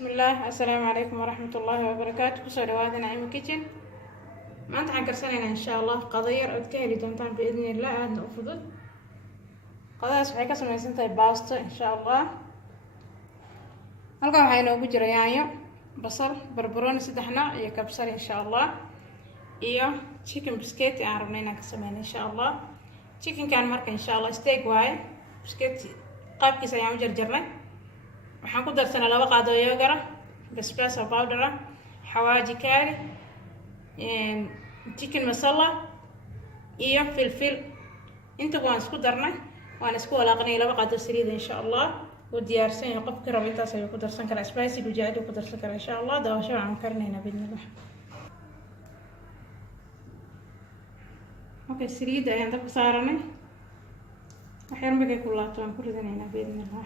بسم الله. السلام عليكم ورحمة الله وبركاته. كسر دواد نعيم كيتشن. ما أنت حنكرسنا إن شاء الله قضية أتكلم دمتان بإذن الله أن أفضل قضايا صحيحة سمعي سنتي باستو إن شاء الله. halkan waxaa inoogu jira yaanyo, basal, barbarooni saddex nooc iyo kabsar insha Allah iyo chicken biscuit aan rabnay inaan ka sameeyno insha Allah. Chickenkan marka insha Allah steak waaye. Biscuit qaabkiisa ayaan u jarjarnay. waxaan ku darsanaa 2 qaado yogurt, basbaas powder, xawaaji kari, chicken masala iyo filfil. inta waan isku darnay waan isku walaaqnay 2 qaado saliid insha Allah. وديارسين يقف كرم انت سيكون درسان كلا سبايسي بجاعد وكدرسان كلا ان شاء الله. ده وشو عم كرنينا باذن الله. اوكي سريد عندك صارني احيانا بقى كلها طبعا كل ذنينا باذن الله.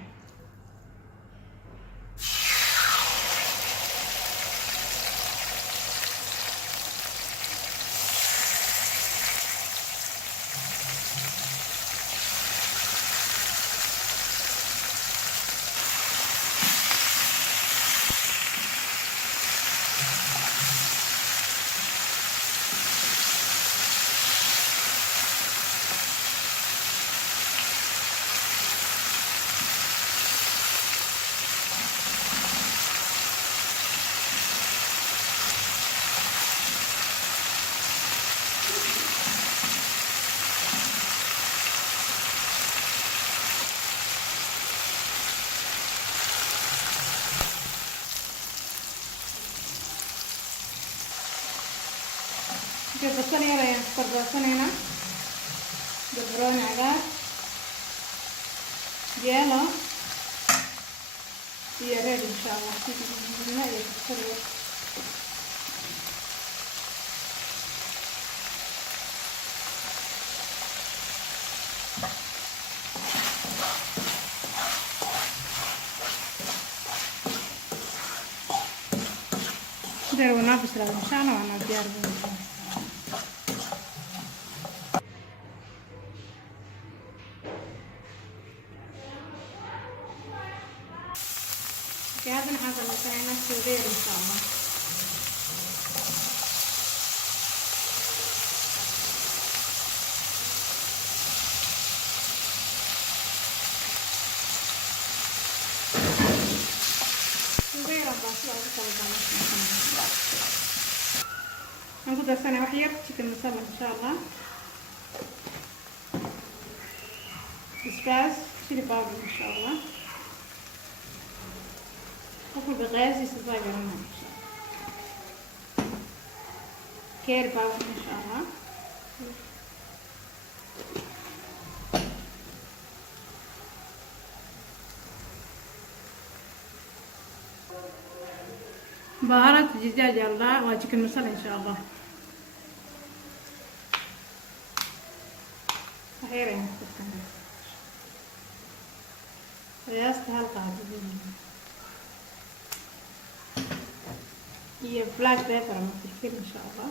بصل يلا يا فرزاتنا هنا بربرون عقار يلا يا ريت ان شاء الله هنا يكسر درونا بسرعة ان شاء الله وانا ديار هذا نحط مثلا سوبر ان شاء الله. سوبر بس لا تطلع ناخذ الثانية وحير تشيكن مسلم ان شاء الله. بسباس شيلي باودر ان شاء الله. أكل بغاز يصير جرنا إن شاء الله. كير باودر إن شاء الله. بهارات الدجاج الله وتشيكن مسلة إن شاء الله. أخيرا قياست هالقاعدة هي بلاك بيبر مفلفل ان شاء الله.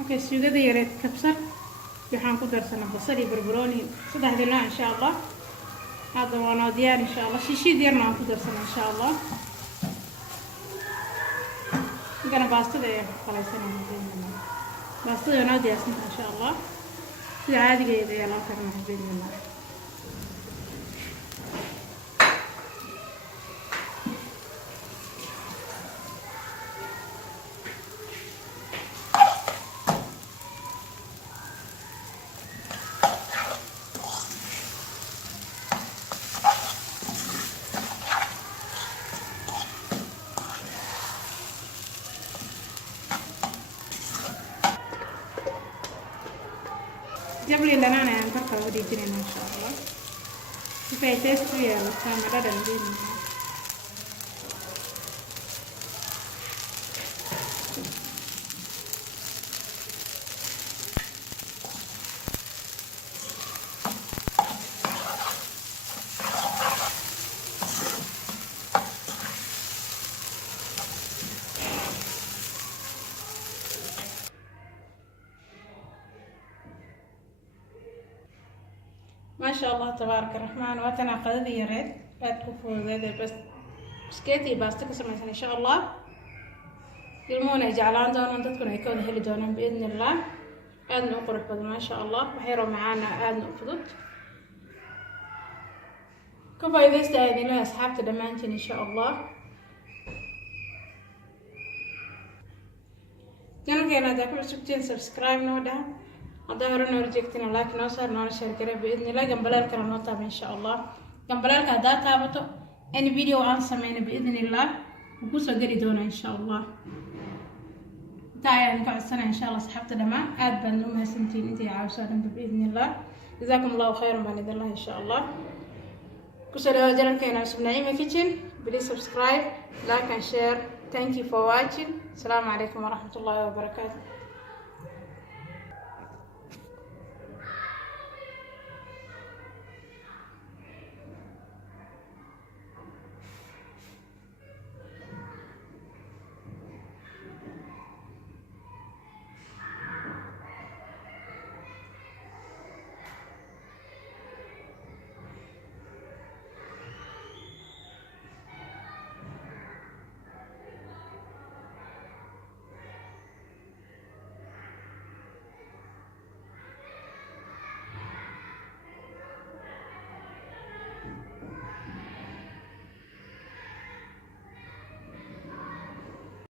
اوكي سوغدا يريد كبسر waxaan ku darsanaa basal iyo barbarooni saddexdii nooc insha Allah. hada waa diyaar insha Allah. shiishid yarna aan ku darsanaa insha Allah. igana baastada ee qalaysanaa baastada waa diyaarsan insha Allah. عادي جيدة يا الله كرمه بإذن الله. جبلي لنا أنا أنتظر وديجنا إن شاء الله. في تيست ويا الكاميرا دندين. شاء الله تبارك الرحمن واتنا قددي يريد لا تكفوا هذا بس بسكيتي باستك سمعتني إن شاء الله يلمون يجعلان دونان تكون يكون هلي دونان بإذن الله آدن أقرب بدل ما شاء الله وحيروا معانا آدن أفضل كفاية إذا استعيدنا أصحابتي دمانتين إن شاء الله channelkeena hadaa ku cusubtiin subscribe noo dhaha haddaa hore noo rejectina like noo saar noona share gare biidnillah gambalaalkana noo taaba insha allah gambalaalka haddaa taabato any video aan sameyna biidnillah wuu kusoo geli doonaa insha allah intaa ayaan ka codsanaya insha allah asxaabta dhammaan aad baan u mahadsantihiin intii caawiso dhanba biidnillah jazaakum allahu khayran baan idin laha insha allah kusoo dhawaad channelkeena cusub Naima Kitchen please subscribe like and share. Thank you for watching. Assalamu alaikum wa rahmatullahi wa barakatuh.